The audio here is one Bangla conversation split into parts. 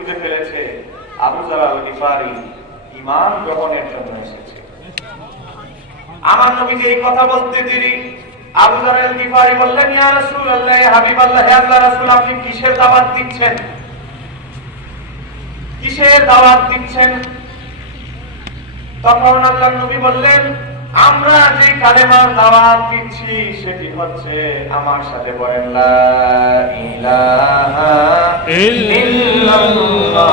খুঁজে ফেলেছে আবু যার আল গিফারি ঈমান গ্রহণের জন্য এসেছে। আমার নবীজি এই কথা বলতে দেরি আবু যার আল গিফারি বললেন, ইয়া রাসূলুল্লাহ, ইয়া হাবিবাল্লাহ, হে আল্লাহর রাসূল, আপনি কিসের দাওয়াত দিচ্ছেন? কিসের দাওয়াত দিচ্ছেন? তখন আল্লাহর নবী বললেন, আমরা যে কালেমার দাওয়াত দিচ্ছি সেটি হচ্ছে, আমার সাথে বলেন, লা ইলাহা ইল্লাল্লাহু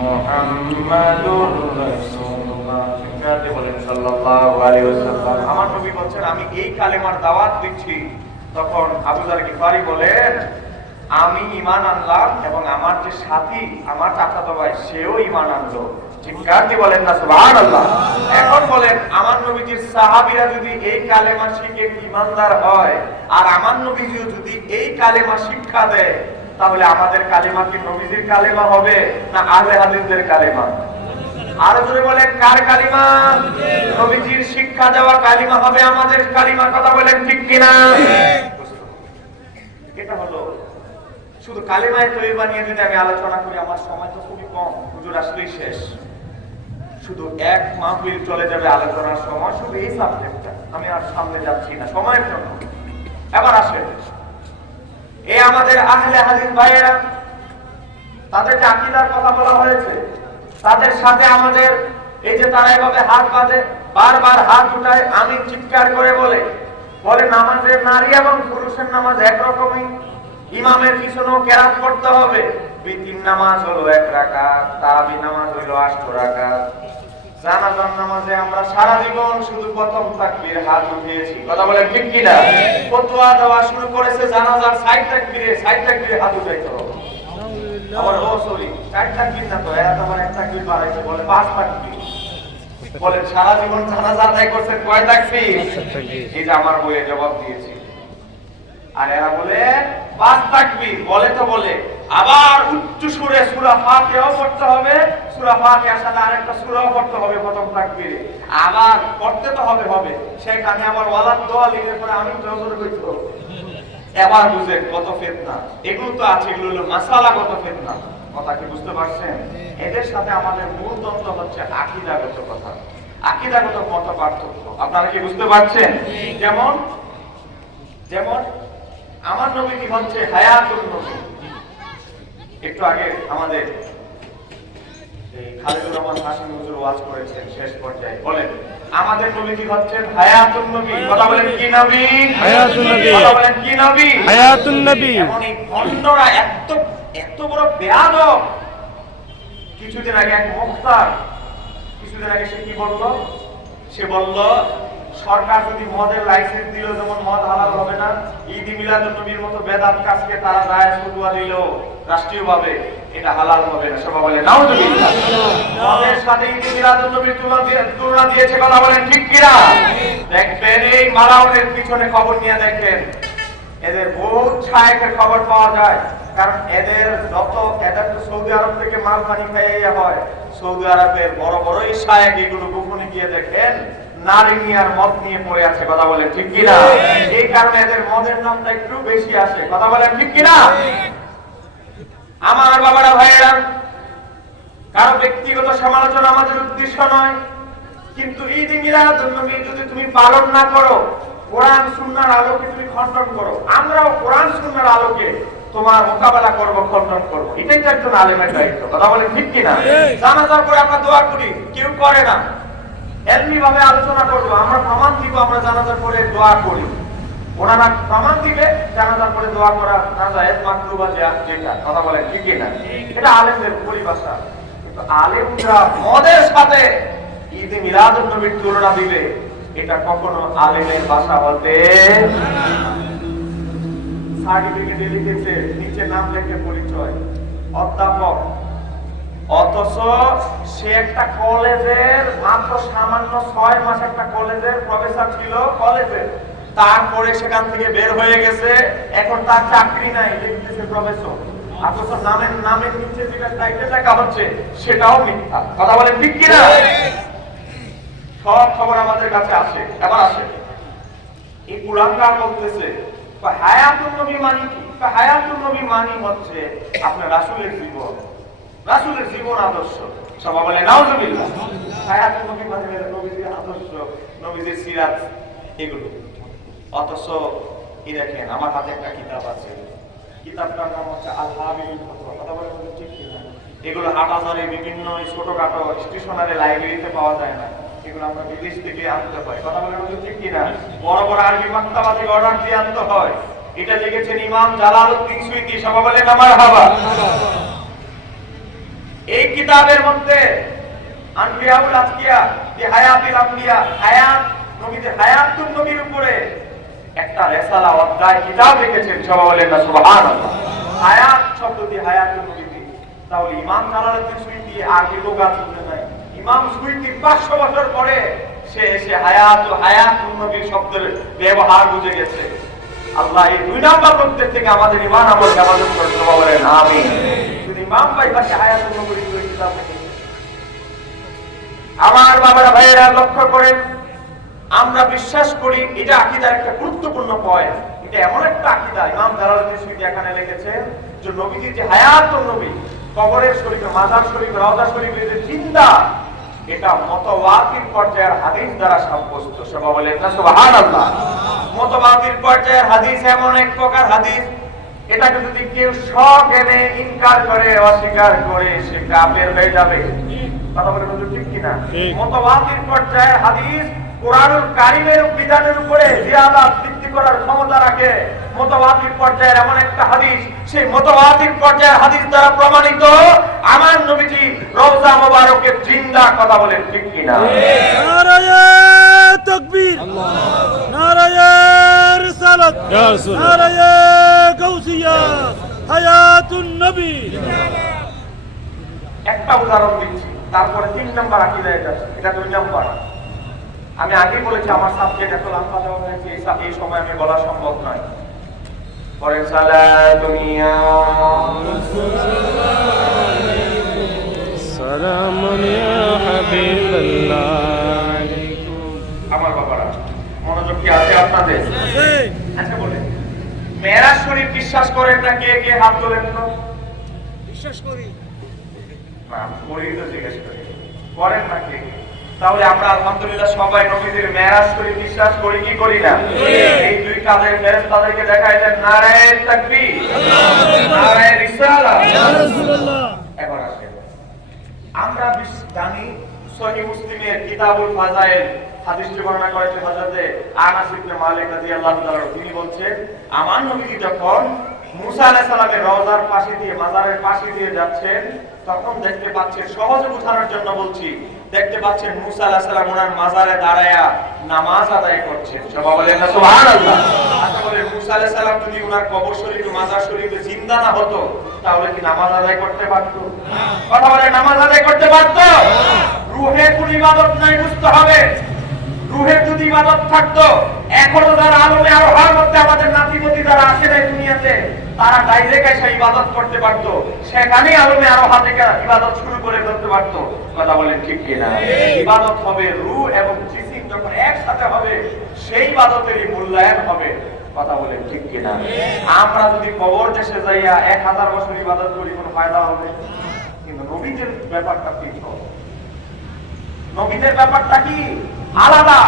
মুহাম্মাদুর রাসূলুল্লাহ। সাথে বলেন সাল্লাল্লাহু আলাইহি ওয়াসাল্লাম। আমার নবী বলছেন, আমি এই কালেমার দাওয়াত দিচ্ছি। তখন আবু যার গিফারি বলেন, আমি ঈমান আনলাম এবং আমার যে সাথী, আমার চাচাতো ভাই, সেও ঈমান আনলো। চিৎকার দিয়ে বলেন না সুবহানাল্লাহ। এখন বলেন, আমার নবীজির সাহাবীরা যদি এই কালেমা শিখে ঈমানদার হয়, আর আমার নবীজিও যদি এই কালেমা শিক্ষা দেয়, তাহলে আমাদের কালেমা কি নবীজির কালেমা হবে না আহলে হাদিসদের কালেমা? আরো জোরে বলেন, কার কালিমা? নবীজির শিক্ষা দেওয়া কালিমা হবে আমাদের কালিমা। কথা বলেন ঠিক কিনা? এটা হলো শুধু কালিমায়ে তয়্যিবা নিয়ে যদি আমি আলোচনা করি, আমার সময় তো খুবই কম, হুজুর আসলেই শেষ। শুধু এক মাহফিল চলে যাবে আলোচনার সময়, শুধু এই সাবজেক্টটা। আমি আর সামনে যাচ্ছি না সময়ের জন্য। এবার আসেন, এই আমাদের আহলে হাদিস ভাইয়েরা, তাদের যে আকীদার কথা বলা হয়েছে, তাদের সাথে আমাদের এই যে তারা এভাবে হাত বাঁধে, বারবার হাত উঠায়, আমি চিৎকার করে বলে নামাজের নারী এবং পুরুষের নামাজ একরকমই, ইমামের পিছনেও কেরাত পড়তে হবে। বিতির নামাজ হলো 1 রাকাত, তারাবি নামাজ হলো 8 রাকাত। জানাজার নামাজে আমরা সারা জীবন শুধু প্রথম তাকবীর হাত উঠিয়েছি। কথা বলেন ঠিক কিনা? ফতোয়া দেওয়া শুরু করেছে জানাজার 60 তাকবীরে হাত উঠাইতে হবে। আবার সরি 4 তাকবীর না তো, এরা তো আবার 1 তাকবীর বাড়াইছে, বলে 5 তাকবীর। বলেন সারা জীবন জানাজা আদায় করছেন কয় তাকবীর? এই যে আমার বইয়ে জবাব দিয়েছি। আর এরা বলে 5 তাকবীর। বলে তো বলে, আবার উচ্চ সুরে সূরা ফাতিহাও পড়তে হবে, সূরা ফাতিহার সাথে আরেকটা সূরাও পড়তে হবে প্রথম তাকবীরে। আবার পড়তে তো হবে, সেখানে আবার ওয়ালাদ দোয়া লিখে পরে আমি জোরে কইতে হবে। এবার বুঝেন কত ফিতনা। এগুলো তো আছে, এগুলো হলো মাসালাগত ফিতনা। কথা কি বুঝতে পারছেন? এদের সাথে আমাদের মূল দ্বন্দ্ব হচ্ছে আকীদাগত কথা, আকীদাগত মত পার্থক্য। আপনারা কি বুঝতে পারছেন? যেমন আমার নবীজি হচ্ছে হায়াতুন নবী। একটু আগে আমাদের খালিদুর রহমান হাশিম হুজুর ওয়াজ করেছেন শেষ পর্যায়ে, বলেন আমাদের নবীজি হচ্ছেন হায়াতুন নবী। কথা বলেন কি নবী? হায়াতুন নবী। কথা বলেন কি নবী? হায়াতুন নবী। এমন এই খণ্ডরা এত বড় বেয়াদব। কিছুদিন আগে এক মুখতার, কিছুদিন আগে সে কি বলল? সে বলল সরকার যদি মদের লাইসেন্স দিল, যেমন মদ হালাল হবে না, ঈদ মিলাদুন নবীর মতো বেদাত কাজকে তারা জায়েজ ফতোয়া দিল রাষ্ট্রীয়ভাবে, এটা হালাল হবে না। সবাই বলে নাউজুবিল্লাহ। মদের সাথে ঈদ মিলাদুন নবীর তুলনা দিয়েছে। কথা বলেন ঠিক কিনা? দেখবেন এই মালাউনের পিছনে খবর নিয়ে দেখেন, এদের বহুত ছায়েকের খবর পাওয়া যায়। কারণ এদের তো সৌদি আরব থেকে মাল পানি খাইয়া হয়। সৌদি আরবের বড় বড় এই ছায়েক এগুলো গোপনে গিয়ে দেখেন নারী নিয়ে আর মদ নিয়ে পড়ে আছে। কথা বলেন ঠিক কিনা? এই কারণে এদের মদের নামটা একটু বেশি আসে। কথা বলেন ঠিক কিনা? আমার বাবারা ভাইয়েরা, কারো ব্যক্তিগত সমালোচনা আমাদের উদ্দেশ্য নয়, কিন্তু ঈদ মিলাদুন নবী যদি তুমি পালন না করো, কোরআন সুন্নাহর আলোকে তুমি খণ্ডন করো, আমরাও কোরআন সুন্নাহর আলোকে তোমার মোকাবেলা করব, খণ্ডন করব। এটাই তো একজন আলেমের দায়িত্ব। কথা বলেন ঠিক কিনা? জানাজার পরে আমরা দোয়া করি, কেউ করে না। এমনি ভাবে আলোচনা করবো, আমরা প্রমাণ দিব, আমরা জানাজার পরে দোয়া করি। ওনারা প্রমাণ দিবে জানাজার পরে দোয়া করা না যায় মাকরুহ যেটা। কথা বলেন ঠিক কিনা? এটা আলেমদের পরিভাষা। কিন্তু আলেমরা মদের সাথে ঈদ মিলাদুন নবীর তুলনা দিবে, এটা কখনো আলেমের ভাষা হতে। সার্টিফিকেটে লিখেছে, নিচে নাম লেখে পরিচয়, অধ্যাপক, অথচ সে একটা কলেজের মাত্র সামান্য 6 মাস একটা কলেজের প্রফেসর ছিল কলেজে, তারপরে সেখান থেকে বের হয়ে গেছে, এখন তার চাকরি নাই, লিখতেছে প্রফেসর। অথচ নামের নিচে যেটা টাইটেল লেখা হচ্ছে সেটাও মিথ্যা। কথা বলেন ঠিক কিনা? সব খবর আমাদের কাছে আসে। এবার আসে এই কুরআনটা বলতেছে হায়াতুন নবী মানে কি? তো হায়াতুন নবী মানে হচ্ছে আপনার রাসূলের জীবন, রাসূলের জীবন আদর্শ। সবাই বলে নাউজুবিল্লাহ। হায়াতুন নবী মানে হলো নবীর আদর্শ, নবীর সিরাত, এগুলো। অথচ এই দেখেন আমার হাতে একটা কিতাব আছে, কিতাবটার নাম হচ্ছে আল হাবিবুল ফতোয়া। কথা বলে ঠিক কি না? এগুলো হাটবাজারে বিভিন্ন ছোটখাটো স্টেশনারি লাইব্রেরিতে পাওয়া যায় না, এগুলো আমরা বিদেশ থেকে আনতে হয়। কথা বলে ঠিক কি না? বড় বড় আরবি মাকতাবা থেকে অর্ডার দিয়ে আনতে হয়। এটা লিখেছেন ইমাম জালালউদ্দিন সুয়ুতী। সবাই বলে মারহাবা। এই কিতাবের মধ্যে আনবিয়াউল আতকিয়া যে হায়াতুল আম্বিয়া, হায়াত নবীদের, হায়াতুন নবীর উপরে একটা রিসালা অধ্যায় কিতাব লিখেছেন। সবাই বলেন না সুবহানাল্লাহ। হায়াত শব্দ দিয়ে হায়াতুন নবী। তাহলে ইমাম জালালউদ্দিন সুয়ুতী আগে লোগাত বুঝে নাই, ইমাম সুয়ুতী 500 বছর পরে সে এসে হায়াতুন নবীর শব্দের ব্যবহার বুঝে গেছে। আল্লাহ এই 2 নাম্বার লোকদের থেকে আমাদের ঈমান আমল হেফাজত করে। সবাই বলেন আমিন। যদি ইমাম ভাই পাশে হায়াতুন নবীর কিতাব লিখেছে। আমার বাবারা ভাইয়েরা লক্ষ্য করেন, আমরা বিশ্বাস করি এটা আকীদার একটা গুরুত্বপূর্ণ পয়েন্ট। এটা এমন একটা আকীদা, ইমাম জালালউদ্দিন সুয়ুতী এখানে লিখেছেন যে নবীজির যে হায়াতুন নবী, কবরের শরীফে, মাজার শরীফে, রওজা শরীফে যে চিন্তা, এটা মুতাওয়াতির পর্যায়ের হাদিস দ্বারা সাব্যস্ত। সবাই বলেন না সুবহানাল্লাহ। মুতাওয়াতির পর্যায়ের হাদিস এমন এক প্রকার হাদিস, এটাকে যদি কেউ সজ্ঞানে ইনকার করে, অস্বীকার করে, সে কাফের হয়ে যাবে। কথা বলে ঠিক কি না? মুতাওয়াতির পর্যায়ের হাদিস কুরআনুল কারীমের বিধানের উপরে জিয়াদাত ভিত্তি করার ক্ষমতা রাখে। মুতাওয়াতির পর্যায়ের এমন একটা হাদিস, সেই মুতাওয়াতির পর্যায়ের হাদিস দ্বারা প্রমাণিত আমার নবীজি রওজা মোবারকের জিন্দা। কথা বলেন ঠিক কি না? নারায়ে তাকবীর, নারায়ে রিসালাত, নারায়ে গাউসিয়া, হায়াতুন নবী। একটা উদাহরণ দিচ্ছি, তারপরে 3 নাম্বার আকীদা। এটা 2 নাম্বার। আমি আগে বলেছি আমার সাবজেক্ট এত লম্বা দেওয়া হয়েছে, এই সময় আমি বলা সম্ভব নয়। পরে সালাতুন ইয়া সালামুন ইয়া হাবিবাল্লাহ। আমার বাবারা মনোযোগ কি আছে আপনাদের? আছে। আচ্ছা বলেন, মেরাজ শরীফ বিশ্বাস করেন না? কে কে হাত তোলেন তো? বিশ্বাস করি। না, করি তো জিজ্ঞেস করি, করেন না কে কে? তাহলে আমরা আলহামদুলিল্লাহ সবাই নবীদের মেরাজ শরীফ বিশ্বাস করি কি করি না? এই 2 কাজের ফেরেশতাদেরকে দেখাই দেন নারায়ে তাকবীর, নারায়ে রিসালাত, ইয়া রাসূলুল্লাহ। এবার আসেন, আমরা জানি সহিহ মুসলিমের কিতাবুল ফাযাইল হাদিসটি বর্ণনা করেছেন হযরতে আনাস ইবনে মালিক রাদিয়াল্লাহু তাআলা। তিনি বলছেন, আমার নবী যখন মুসা আলাইহিস সালামের রওজার পাশে দিয়ে, মাজারের পাশে দিয়ে যাচ্ছেন, তখন দেখতে পাচ্ছেন, সহজে বোঝানোর জন্য বলছি, দেখতে পাচ্ছেন মুসা আলাইহিস সালাম ওনার মাজারে দাঁড়ায়া নামাজ আদায় করছেন। সবাই বলেন না সুবহানাল্লাহ। আচ্ছা বলেন, মুসা আলাইহিস সালাম যদি ওনার কবর শরীফে, মাজার শরীফে জিন্দা না হতো, তাহলে কি নামাজ আদায় করতে পারত? কথা বলেন, নামাজ আদায় করতে পারত? রূহে কোনো ইবাদত নাই, বুঝতে হবে। রূহের যদি ইবাদত থাকতো, এখনো যারা আলমে আরোহার মধ্যে আমাদের নাতিপতি যারা আসে নাই দুনিয়াতে, তারা ডাইরেক্ট এসে ইবাদত করতে পারতো, সেখানেই আলমে আরোহা থেকে ইবাদত শুরু করে ফেলতে পারতো। কথা বলেন ঠিক কিনা? ইবাদত হবে রূহ এবং জিসিম যখন একসাথে হবে, সেই ইবাদতেরই মূল্যায়ন হবে। কথা বলেন ঠিক কিনা? আমরা যদি কবর দেশে যাইয়া 1000 বছর ইবাদত করি, কোনো ফায়দা হবে? কিন্তু নবীদের ব্যাপারটা পৃথক। নবীদের ব্যাপারটা কি আলাদা।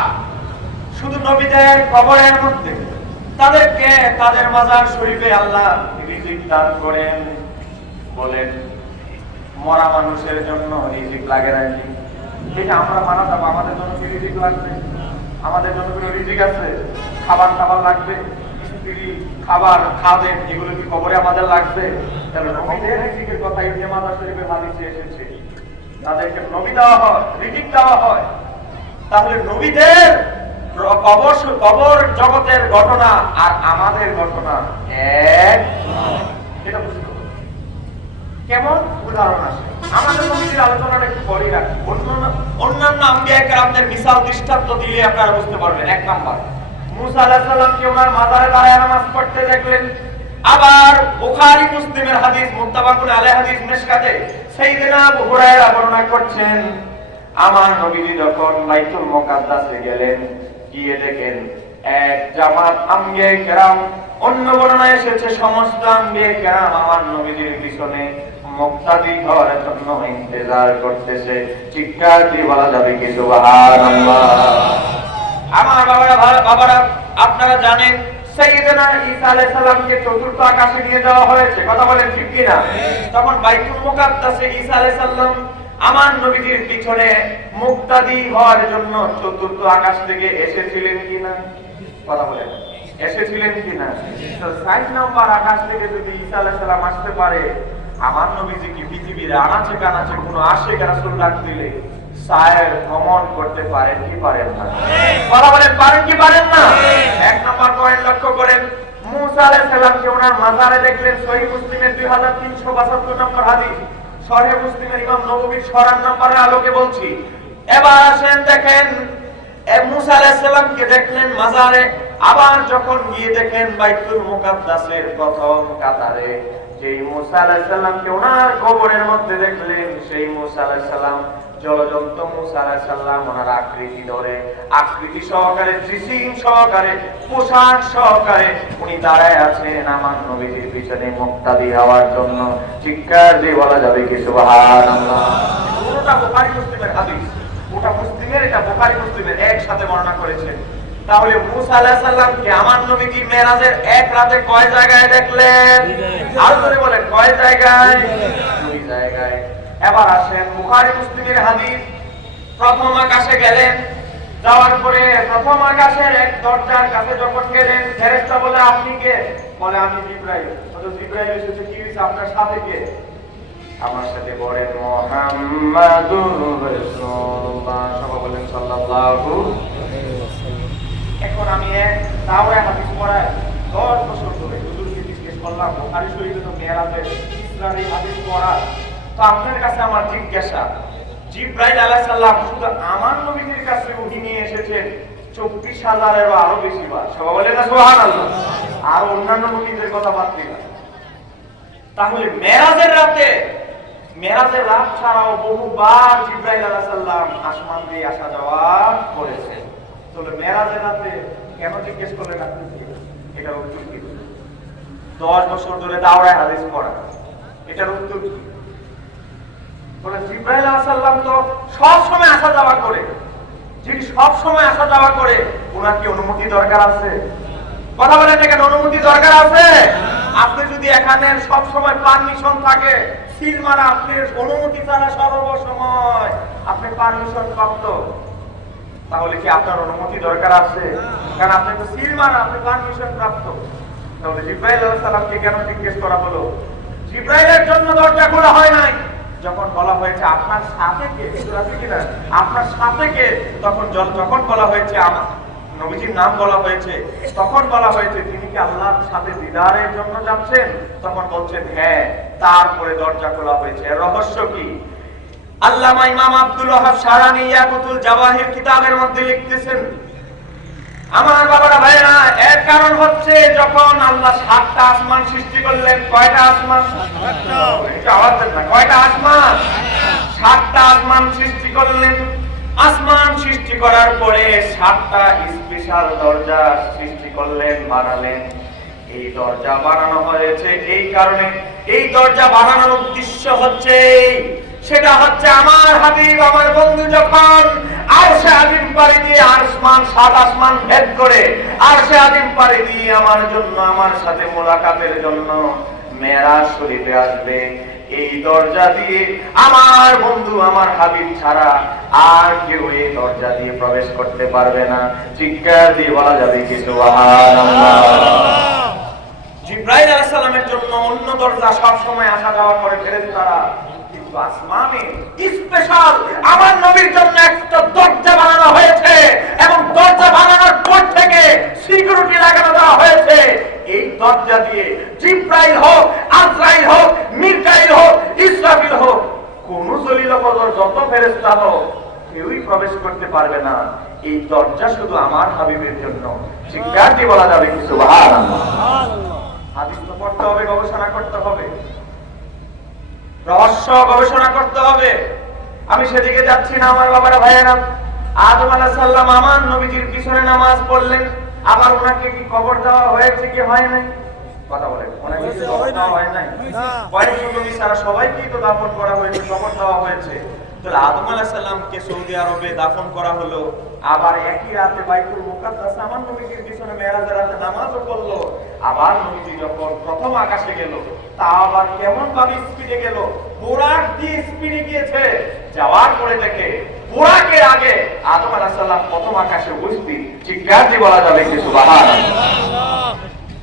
শুধু নবীদের কবরের মধ্যে তাদেরকে, তাদের মাজার শরীফে আল্লাহ রিজিক দান করেন। বলেন, মরা মানুষের জন্য রিজিক লাগে না? এটা আমরা মানা যাবো। আমাদের জন্য কি রিজিক লাগবে? আমাদের জন্য কোনো রিজিক আছে? খাবার টাবার লাগবে, খাবার খাবেন, এগুলো কি কবরে আমাদের লাগবে? তাহলে নবীদের রিজিকের কথা ইবনে মাজাহ শরীফের হাদিসে এসেছে, তাদেরকে নবী দেওয়া হয়, রিজিক দেওয়া হয়। তাহলে নবীদের কবর জগতের ঘটনা আর আমাদের ঘটনা এক। এটা বুঝতে হবে। কেমন উদাহরণ আছে? আমাদের নবীর আলোচনাটা একটু পরে রাখি, অন্যান্য আম্বিয়া কেরামদের মিসাল দৃষ্টান্ত দিলে আপনারা বুঝতে পারবেন। 1 নাম্বার, মুসা আলাইহিস সালামকে ওনার মাজারে দাঁড়ায় নামাজ পড়তে দেখলেন। আবার বুখারী মুসলিমের হাদিস, মুত্তাফাকুন আলাইহি হাদিস মিশকাতে সাইয়েদনা আবু হুরায়রা বর্ণনা করছেন, আমার নবীজি যখন বাইতুল মুকাদ্দাসে গেলেন, গিয়ে দেখেন এক জামাত আম্বিয়া কেরাম অন্য বর্ণনায় এসেছে সমস্ত আম্বিয়া কেরাম আমার নবীজির পিছনে মুক্তাদি হওয়ার জন্য ইন্তজার করতেছে। চিৎকার দিয়ে বলা যাবে কি সুবহানাল্লাহ। আমার বাবারা আপনারা জানেন সাইয়েদনা ঈসা আলাইহিস সালামকে চতুর্থ আকাশে নিয়ে যাওয়া হয়েছে, কথা বলেন ঠিক কি না? তখন বাইতুল মুকাদ্দাসে ঈসা আলাইহিস সালাম আমার নবীজির পিছনে মুক্তাদি হওয়ার জন্য চতুর্থ আকাশ থেকে এসেছিলেন কিনা, কথা বলেন এসেছিলেন কিনা? তো ৬০ নম্বর আকাশ থেকে যদি ঈসা আলাইহিস সালাম আসতে পারে, আমার নবীজি কি পৃথিবীর আনাচে কানাচে কোনো আশিক রাসূল ডাক দিলে সায়ের ভ্রমণ করতে পারেন কি পারেন না? কথা বলেন পারেন কি পারেন না? এক নম্বর পয়েন্ট লক্ষ্য করেন, মুসা আলাইহিস সালামকে ওনার মাজারে দেখলেন। সহিহ মুসলিমের 2372 নম্বর হাদিস, সহিহ মুসলিমের ইমাম নববীর 6 নম্বরের আলোকে বলছি। এবার আসেন দেখেন মুসা আলাইহিস সালামকে দেখলেন মাজারে, আবার যখন গিয়ে দেখেন বাইতুল মুকাদ্দাসের প্রথম কাতারে যেই মুসা আলাইহিস সালামকে ওনার কবরের মধ্যে দেখলেন, সেই মুসা আলাইহিস সালাম জলজন্ত মুসা আলাইহিস সালাম ওনার আকৃতি ধরে, আকৃতি সহকারে, ড্রেসিং সহকারে, পোশাক সহকারে উনি দাঁড়ায় আছেন আমার নবীজির পিছনে মুক্তাদি হওয়ার জন্য। চিৎকার দিয়ে বলা যাবে কি সুবহানাল্লাহ। পুরোটা বুখারী মুসলিমের হাদিস, ওটা মুসলিমের, এটা বুখারী মুসলিমের একসাথে বর্ণনা করেছেন। তাহলে মুসা আলাইহিস সালামকে আমার নবীজি মেরাজের এক রাতে কয় জায়গায় দেখলেন? আর ধরে বলেন কয় জায়গায়? 2 জায়গায়। এবার আসেন বুখারী মুসলিমের হাদিস, প্রথম আকাশে গেলেন, যাওয়ার পরে প্রথম আকাশের এক দরজার কাছে যখন গেলেন, ফেরেশতা বলে আপনি কে? বলে আমি জিবরাইল। তো জিবরাইল এসেছে, কি হইছে আপনার সাথে কে? আমার সাথে বলেন মুহাম্মাদুর রাসূলুল্লাহ, সবাই বলেন সাল্লাল্লাহু। এখন আমি এক দাওয়া হাদিস পড়ায় 10 বছর ধরে হুজুরকে জিজ্ঞেস করলাম, বুখারী শরীফে তো মেরাজের ইসরাঈল হাদিস পড়া, তো আপনার কাছে আমার জিজ্ঞাসা, জিবরাইল আলাইহিস সালাম শুধু আমার নবীর কাছে ওহী নিয়ে এসেছেন 24,000-এরও আরো বেশি বার, সবাই বলেন না সুবহানাল্লাহ। আর অন্যান্য নবীদের কথা বাদ দিলাম। তাহলে মেরাজের রাত ছাড়াও বহুবার জিবরাইল আলাইহিস সালাম আসমান দিয়ে আসা যাওয়া করেছে। তাহলে মেরাজের রাতে কেন জিজ্ঞেস করলেন আপনি? এটার উত্তর কি? 10 বছর ধরে দাওরায়ে হাদিস পড়া, এটার উত্তর কি? বলে জিবরাইল আলাইহিস সালাম তো সব সময় আসা যাওয়া করে, যিনি সব সময় আসা যাওয়া করে ওনার কি অনুমতি দরকার আছে? কথা বলেন, এখানে অনুমতি দরকার আছে? আপনি যদি এখানে সব সময় পারমিশন থাকে, সিল মারা, আপনি অনুমতি ছাড়া সর্বসময় আপনি পারমিশন প্রাপ্ত, তাহলে কি আপনার অনুমতি দরকার আছে? কারণ আপনি তো সিল মারা, আপনি পারমিশন প্রাপ্ত। তাহলে জিবরাইল আলাইহিস সালামকে কেন জিজ্ঞেস করা হলো? জিবরাইলের জন্য দরজা খোলা হয় নাই। যখন বলা হয়েছে আপনার সাথে কে, আপনার সাথে কে, যখন বলা হয়েছে আমার নবীজির নাম বলা হয়েছে, তখন বলা হয়েছে তিনি কি আল্লাহর সাথে দিদারের জন্য যাচ্ছেন? তখন বলছেন হ্যাঁ। তারপরে দরজা খোলা হয়েছে। রহস্য কি? আল্লামা ইমাম আব্দুল ওয়াহাব শারানী ইয়াকুতুল জাওয়াহির কিতাবের মধ্যে লিখতেছেন, আমার বাবারা ভাইরা, এর কারণ হচ্ছে যখন আল্লাহ 7টা আসমান সৃষ্টি করলেন, কয়টা আসমান? কয়টা আসমান? 7টা আসমান সৃষ্টি করলেন। আসমান সৃষ্টি করার পরে 7টা স্পেশাল দরজা সৃষ্টি করলেন, বানালেন। এই দরজা বানানো হয়েছে এই কারণে, এই দরজা বানানোর উদ্দেশ্য হচ্ছে, সেটা হচ্ছে আমার হাবিব, আমার বন্ধু যখন আরশে আজিম পাড়ি দিয়ে আসমান, 7 আসমান ভেদ করে আরশে আজিম পাড়ি দিয়ে আমার জন্য, আমার সাথে মোলাকাতের জন্য মেরাজ শরীফে আসবে, এই দরজা দিয়ে আমার বন্ধু, আমার হাবিব ছাড়া আর কেউ এই দরজা দিয়ে প্রবেশ করতে পারবে না। চিৎকার দিয়ে বলা যাবে কি সুবহানাল্লাহ। জিবরাইল আলাইহিস সালামের জন্য অন্য দরজা সব সময় আসা যাওয়া করে ফেরেশতারা, কিন্তু আসমানে স্পেশাল আমার নবীর জন্য একটা দরজা বানানো হয়েছে, এবং দরজা বানানোর পর থেকে সিকিউরিটি লাগানো দেওয়া হয়েছে। এই দরজা দিয়ে জিবরাইল হোক, আজরাইল হোক, মিকাইল হোক, ইসরাফিল হোক, কোন জলিল কদর যত ফেরেশতা হোক, কেউই প্রবেশ করতে পারবে না। এই দরজা শুধু আমার হাবিবের জন্য। চিৎকার দিয়ে বলা যাবে কি সুবহানাল্লাহ। হাদিস তো পড়তে হবে, গবেষণা করতে হবে, রহস্য গবেষণা করতে হবে। আমি সেদিকে যাচ্ছি না আমার বাবারা ভাইয়েরা। আদম আলাইহিস সালাম আমার নবীজির পিছনে নামাজ পড়লেন, আবার ওনাকে কি কবর দেওয়া হয়েছে কি হয় নাই? কথা বলেন, ওনাকে কি কবর দেওয়া হয় নাই? কয়েকজন নবী ছাড়া সবাইকেই তো দাফন করা হয়েছে, কবর দেওয়া হয়েছে। তাহলে আদম আলাইহিস সালামকে সৌদি আরবে দাফন করা হলো, আবার একই রাতে বাইতুল মুকাদ্দাস আমার নবীজির পিছনে মেরাজের রাতে নামাজও পড়লো। আবার নবীজি যখন প্রথম আকাশে গেল, তা আবার কেমন ভাবে স্পিডে গেল, বোরাক দিয়ে স্পিডে গিয়েছে। যাওয়ার পরে দেখে বোরাকের আগে আদম আলাইহিস সালাম প্রথম আকাশে উপস্থিত। চিৎকার দিয়ে বলা যাবে কি সুবহানাল্লাহ।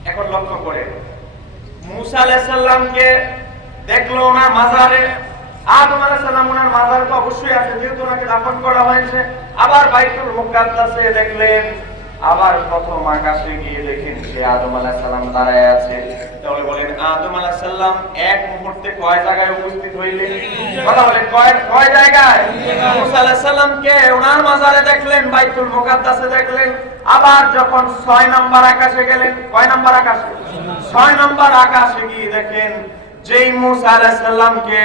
এখন লক্ষ্য করে মুসা আলাইহিস সালামকে দেখলো ওনার মাজারে। আদম আলাইহিস সালাম ওনার মাজারে তো অবশ্যই আছে, যেহেতু ওনাকে দাফন করা হয়েছে। আবার বাইতুল মুকাদ্দাসে দেখলেন, আবার প্রথম আকাশে গিয়ে দেখেন সে আদম আলাইহিস সালাম দাঁড়ায় আছে। তাহলে বলেন আদম আলাইহিস সালাম এক মুহূর্তে কয় জায়গায় উপস্থিত হইলেন? কথা বলেন কয় জায়গায়? মুসা আলাইহিস সালামকে ওনার মাজারে দেখলেন, বাইতুল মুকাদ্দাসে দেখলেন। আবার যখন 6 নম্বর আকাশে গেলেন, কয় নম্বর আকাশে? 6 নম্বর আকাশে গিয়ে দেখেন যেই মুসা আলাইহিস সালামকে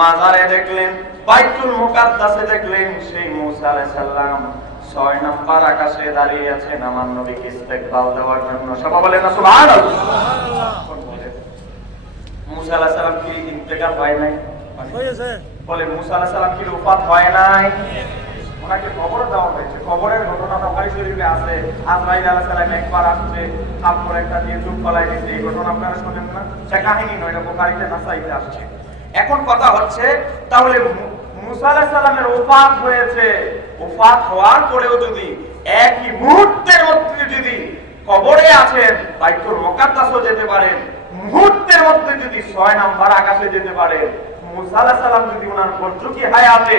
মাজারে দেখলেন, বাইতুল মুকাদ্দাসে দেখলেন, সেই মুসা আলাইহিস সালাম 6 নম্বর আকাশে দাঁড়িয়ে আছেন আমার নবীকে ইস্তেকবাল দেওয়ার জন্য। সবাই বলেন না সুবহানাল্লাহ। মুসা আলাইহিস সালাম কি ইন্তেকাল হয় নাই? হয়েছে। বলে মুসা আলাইহিস সালাম কি ওফাত হয় নাই? ওনাকে কবর দেওয়া হয়েছে। কবরের ঘটনা বুখারী শরীফে আছে। আজরাইল আলাইহিস সালাম একবার আসছে, আপনার একটা দিয়ে চুপ কলাই দিয়েছে। এই ঘটনা আপনারা শুনেন না? সে কাহিনী নয়, এটা বুখারীতে নাসাইতে আসছে। এখন কথা হচ্ছে, তাহলে মুসা আলাইহিস সালামের ওফাত হয়েছে, ওফাত হওয়ার পরেও যদি একই মুহূর্তের মধ্যে যদি কবরে আছেন, বাইতুল মুকাদ্দাসও যেতে পারেন, মুহূর্তের মধ্যে যদি 6 নম্বর আকাশে যেতে পারেন, মুসা আলাইহিস সালাম যদি ওনার বর্জকি হায়াতে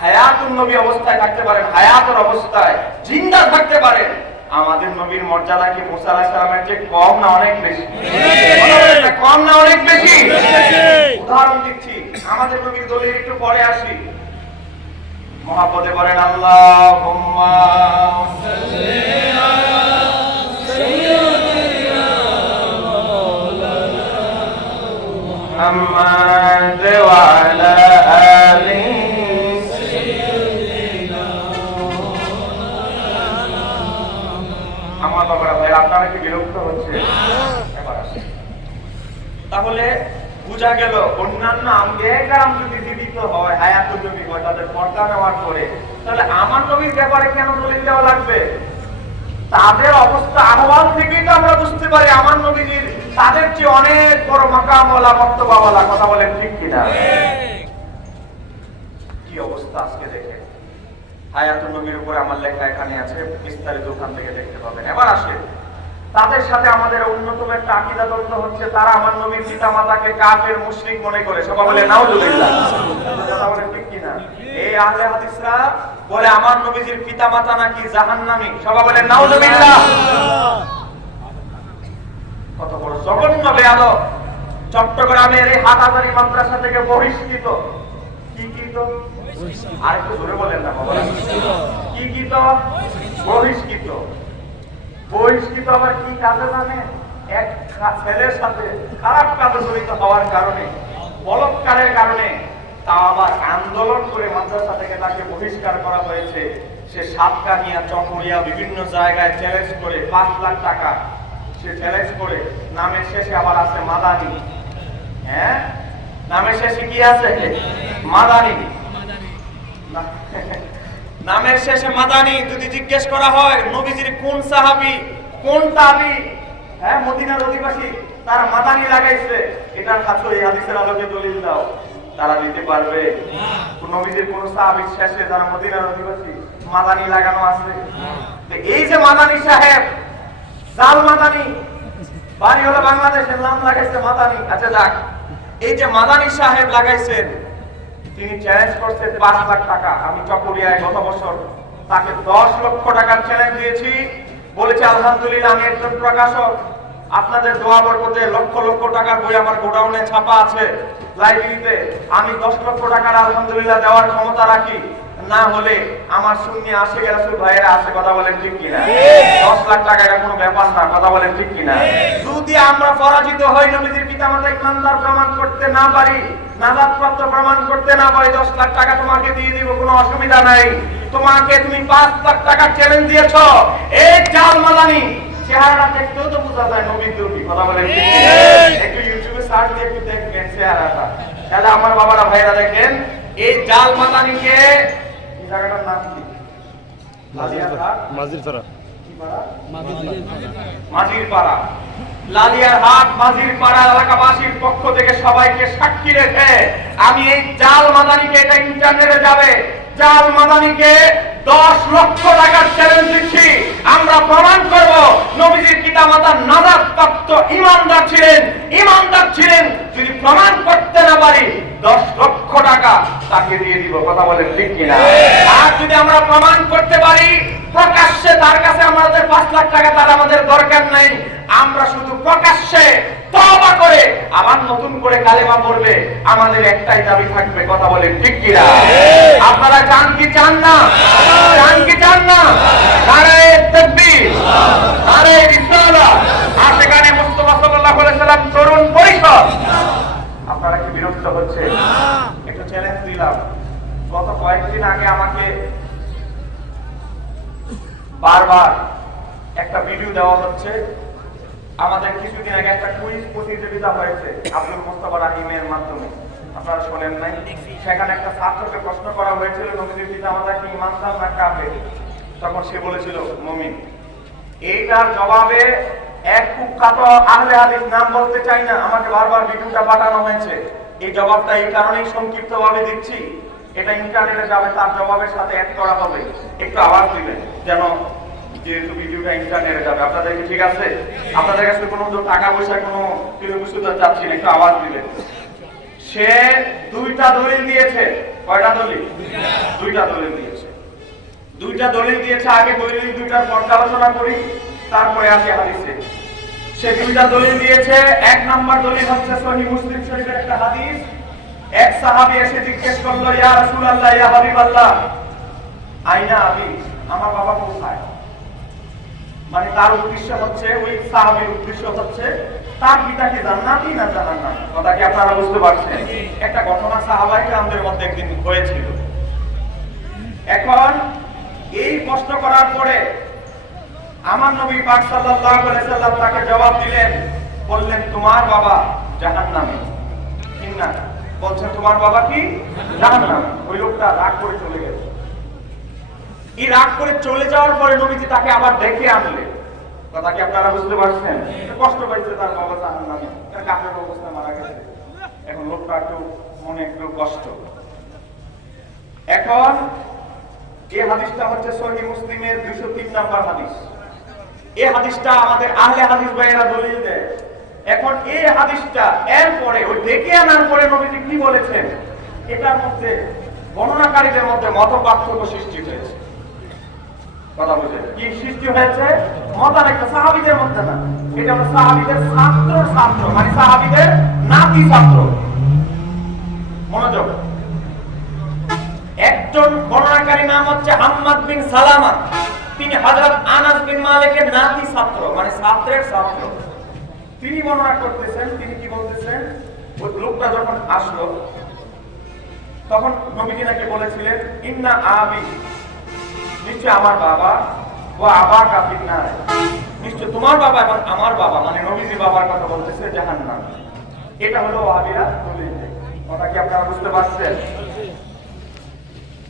হায়াতুন নবী অবস্থায় থাকতে পারেন, হায়াতের অবস্থায় জিন্দা থাকতে পারেন, আমাদের নবীর মর্যাদা কি মুসা আলাইহিস সালামের চেয়ে কম না অনেক বেশি? কম না অনেক বেশি? উদাহরণ দিচ্ছি, আমাদের নবীর দলিল একটু পরে আসি। মহাপদে বলেন আল্লাহুম্মা সাল্লি আলা সাইয়্যিদিনা মাওলানা মুহাম্মাদ ওয়া আলা আলি সাইয়্যিদিনা মাওলানা। আমার বাবারা ভাই, আপনারা কি বিরক্ত হচ্ছে? এবার আসেন। তাহলে বুঝা গেল অন্যান্য আম্বিয়া-ই-কেরাম যদি জীবিত হয়, হায়াতুন নবী হয়, তাদের পর্দা নেওয়ার পরে, তাহলে আমার নবীর ব্যাপারে কেন দলিল দেওয়া লাগবে? তাদের অবস্থা আহ্বান থেকেই তো আমরা বুঝতে পারি আমার নবীজির তাদের চেয়ে অনেক বড় মাকামওয়ালা, মর্তবাওয়ালা। কথা বলেন ঠিক কিনা? কি অবস্থা আজকে দেখে। হায়াতুন নবীর উপরে আমার লেখা এখানে আছে, বিস্তারিত ওখান থেকে দেখতে পাবেন। এবার আসে, তাদের সাথে আমাদের অন্যতম একটা আকীদা দ্বন্দ্ব হচ্ছে, তারা আমার নবীর পিতামাতাকে কাফের মুশরিক মনে করে। সবাই বলে নাউজুবিল্লাহ। কথা বলেন ঠিক কিনা? এই আহলে হাদিসরা বলে আমার নবীজির পিতামাতা নাকি জাহান্নামী। সবাই বলে নাউজুবিল্লাহ। কত বড় জঘন্য বেয়াদব। চট্টগ্রামের এই হাটহাজারী মাদ্রাসা থেকে বহিষ্কৃত। কি কৃত? আরেকটু জোরে বলেন না বাবা। কি কৃত? বহিষ্কৃত। বহিষ্কৃত আবার কি কাজে জানে? এক ছেলের সাথে খারাপ কাজে জড়িত হওয়ার কারণে, বলৎকারের কারণে, তা আবার আন্দোলন করে মাদ্রাসা থেকে তাকে বহিষ্কার করা হয়েছে। সে সাতকানিয়া, চকরিয়া বিভিন্ন জায়গায় চ্যালেঞ্জ করে 5 লাখ টাকা সে চ্যালেঞ্জ করে, নামের শেষে আবার আছে মাদানি। হ্যাঁ, নামের শেষে কি আছে? মাদানি। নামের শেষে মাদানি। যদি জিজ্ঞেস করা হয় নবীজির কোন সাহাবী, কোন তাবী, হ্যাঁ মদিনার অধিবাসী, তারা মাদানি লাগাইছে, এটার কাছে এই হাদিসের আলোকে দলিল দাও, তারা দিতে পারবে? নবীজির কোন সাহাবীর শেষে যারা মদিনার অধিবাসী মাদানি লাগানো আছে? এই যে মাদানি সাহেব, জাল মাদানি, বাড়ি হলো বাংলাদেশের, নাম লাগাইছে মাদানি। আচ্ছা যাক, এই যে মাদানি সাহেব লাগাইছেন, তিনি চ্যালেঞ্জ করছে 5 লাখ টাকা। আমি চকরিয়ায় গত বছর তাকে 10 লক্ষ টাকার চ্যালেঞ্জ দিয়েছি। বলেছে আলহামদুলিল্লাহ আমি একজন প্রকাশক, আপনাদের দোয়া বরকতে লক্ষ লক্ষ টাকার বই আমার গোডাউনে ছাপা আছে, লাইব্রেরিতে। আমি 10 লক্ষ টাকার আলহামদুলিল্লাহ দেওয়ার ক্ষমতা রাখি, না হলে আমার সুন্নি আশিক রাসূল ভাইয়েরা আছে। কথা বলেন ঠিক কিনা? 10 লাখ টাকা এটা কোনো ব্যাপার না। কথা বলেন ঠিক কিনা? যদি আমরা পরাজিত হই, নবীজির পিতামাতা ইমানদার প্রমাণ করতে না পারি, নাজাতপ্রাপ্ত প্রমাণ করতে না পারি 10 লাখ টাকা তোমাকে দিয়ে দিব, কোনো অসুবিধা নাই। তোমাকে তুমি 5 লাখ টাকা চ্যালেঞ্জ দিয়েছো, এই জাল মাদানি চেহারা দেখতেও তো বোঝা যায় নবীর দুটি কথা বলেন। একটু ইউটিউবে সার্চ দিয়ে একটু দেখবেন চেহারাটা। তাহলে আমার বাবারা ভাইরা দেখেন এই জাল মাদানিকে, এই জায়গাটার নাম কি? মাঝিরপাড়া। মাঝিরপাড়া, লালিয়ারহাট মাঝিরপাড়া এলাকাবাসীর পক্ষ থেকে সবাইকে সাক্ষী রেখে আমি এই জাল মাদানিকে, এটা ইন্টারনেটে যাবে, জাল মাদানিকে 10 লক্ষ টাকার চ্যালেঞ্জ দিচ্ছি। আমরা প্রমাণ করব নবীজির পিতামাতা নাজাতপ্রাপ্ত ইমানদার ছিলেন। যদি প্রমাণ করতে না পারি 10 লক্ষ টাকা তাকে দিয়ে দিব, কথা বলেন ঠিক কিনা? আর যদি আমরা প্রমাণ করতে পারি প্রকাশ্যে তার কাছে আমাদের 5 লাখ টাকা তার আমাদের দরকার নাই, আমরা শুধু প্রকাশ্যে তওবা করে আবার নতুন করে কালেমা পড়বে, আমাদের একটাই দাবি থাকবে, কথা বলেন ঠিক কিনা? আপনারা চান কি চান না? নারে তাকবীর, নারে রিসালাত, আর সেখানে মুস্তাফা সাল্লাল্লাহু আলাইহি সাল্লাম তরুণ পরিষদ। আপনারা কি বিরক্ত হচ্ছে? একটু চ্যালেঞ্জ দিলাম। গত কয়েকদিন আগে আমাকে বারবার একটা ভিডিও দেওয়া হচ্ছে। আমাদের কিছুদিন আগে একটা কুইজ প্রতিযোগিতা হয়েছে আব্দুল মুস্তাফা রাহিমের মাধ্যমে, আপনারা শোনেন নাই? সেখানে একটা ছাত্রকে প্রশ্ন করা হয়েছিল নবীজির পিতামাতা কি ইমানদার না কাফের? তখন সে বলেছিল মুমিন। এইটার জবাবে এক কুখ্যাত আহলে হাদিস, নাম বলতে চাই না, আমাকে বারবার ভিডিওটা পাঠানো হয়েছে। এই জবাবটা এই কারণেই সংক্ষিপ্তভাবে দিচ্ছি, এটা ইন্টারনেটে যাবে, তার জবাবের সাথে অ্যাড করা হবে। একটু আওয়াজ দিবেন যেন, যেহেতু ভিডিওটা ইন্টারনেটে যাবে। আপনাদের কি ঠিক আছে? আপনাদের কাছে কোনো টাকা পয়সা কোনো কিছু চাচ্ছি না, একটু আওয়াজ দিবেন। সে 2টা দলিল দিয়েছে। কয়টা দলিল? 2টা দলিল দিয়েছে। 2টা দলিল দিয়েছে। আগে দলিল 2টার পর্যালোচনা করি, তারপরে আসি হাদিসে। সে 2টা দলিল দিয়েছে। 1 নাম্বার দলিল হচ্ছে সহিহ মুসলিম শরীফের একটা হাদিস। এক সাহাবী এসে জিজ্ঞেস করলো, ইয়া রাসূলুল্লাহ, ইয়া হাবিবাল্লাহ, আইনা আবি, আমার বাবা কোথায়? মানে তার উদ্দেশ্য হচ্ছে, ওই সাহাবীর উদ্দেশ্য হচ্ছে তার পিতা কি জান্নাতি না জাহান্নামী। কথা কি আপনারা বুঝতে পারছেন? একটা ঘটনা সাহাবায়ে কেরামদের মধ্যে একদিন হয়েছিল। এখন এই প্রশ্ন করার পরে আমার নবী পাক সাল্লাল্লাহু আলাইহি সাল্লাম তাকে জবাব দিলেন, বললেন তোমার বাবা জাহান্নামী। কিনা বলছেন তোমার বাবা কি জাহান্নামী। ওই লোকটা রাগ করে চলে গেল। এই রাগ করে চলে যাওয়ার পরে নবীজি তাকে আবার ডেকে আনলেন। কথা কি আপনারা বুঝতে পারছেন? কষ্ট পাইছে তার বাবা জাহান্নামী, তার কাপড়ের অবস্থা মারা গেছে। এখন লোকটা একটু মনে একটু কষ্ট। এখন এই হাদিসটা হচ্ছে সহিহ মুসলিমের 203 নাম্বার হাদিস। এই হাদিসটা আমাদের আহলে হাদিস ভাইয়েরা দলিল দেয়। এখন এই হাদিসটা এরপরে ওই ডেকে আনার পরে নবীজি কি বলেছেন, এটার মধ্যে বর্ণনাকারীদের মধ্যে মতপার্থক্য সৃষ্টি হয়েছে। কথা বুঝেন? কি সৃষ্টি হয়েছে? মতানৈক্য সাহাবীদের মধ্যে না, এটা হলো সাহাবীদের ছাত্র, মানে সাহাবীদের নাতি ছাত্র। মনোযোগ। একজন বর্ণনাকারী নাম হচ্ছে হাম্মাদ বিন সালামা, তিনি হযরত আনাস বিন মালিকের নাতি ছাত্র, মানে ছাত্রের ছাত্র। তিনি বর্ণনা করতেছেন, তিনি কি বলতেছেন, ওই লোকটা যখন আসলো তখন নবীজি নাকি বলেছিলেন, ইন্না আবি, নিশ্চয় আমার বাবা, ও আবা কাফির না, নিশ্চয় তোমার বাবা এবং আমার বাবা, মানে নবীজি বাবার কথা বলতেছে, জাহান্নাম। এটা হলো ওয়াহাবিরা দলিল। কথা কি আপনারা বুঝতে পারছেন?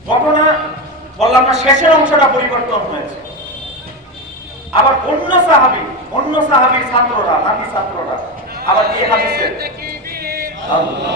ঘটনা বললাম না, শেষের অংশটা পরিবর্তন হয়েছে। আবার অন্য সাহাবীর ছাত্ররা, নাতি ছাত্ররা আবার এই হাদিসে আল্লাহ